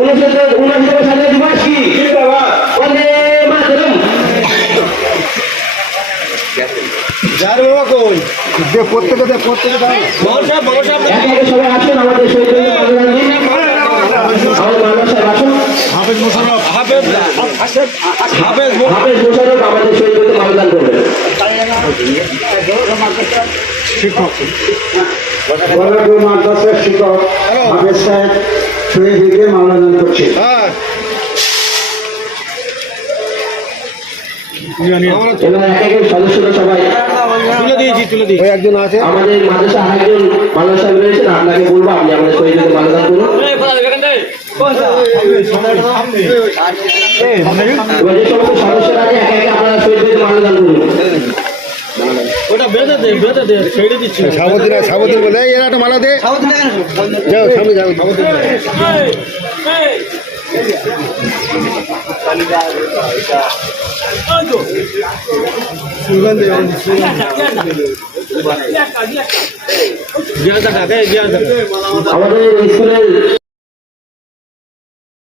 উনআশিতম স্বাধীনতা দিবস কি বন্দে মাতরম। যার বাবা কই দে প্রত্যেকে দাও একে একে সবাই আসুন আমাদের শহীদ মাল্যদান দিন। আমাদের মানব সাহেব আসুন। হাফেজ মোশাররফ হাফেজ মোশাররফ আমাদের শহীদ মাল্যদান করবেন। শিক্ষক বল্লভপুর মাদ্রাসার শিক্ষক হাফেজ সাহেব শহীদকে মাল্যদান করছে। হ্যাঁ এবং এক এক সদস্যরা সবাই তুলে দিয়েছি ওই একজন আছে আমাদের মাদ্রাসা আরেকজন মাল্য সাহেব রয়েছেন, আপনাকে বলবো আপনি আমাদের শহীদকে মাল্যদান করুন। এবার যে সমস্ত সদস্যরা আছে এক একে আপনারা শহীদকে মাল্যদান করুন। সাবধান বলে এরা একটা মালা দে যাও সামনে যাও আমাদের স্কুলের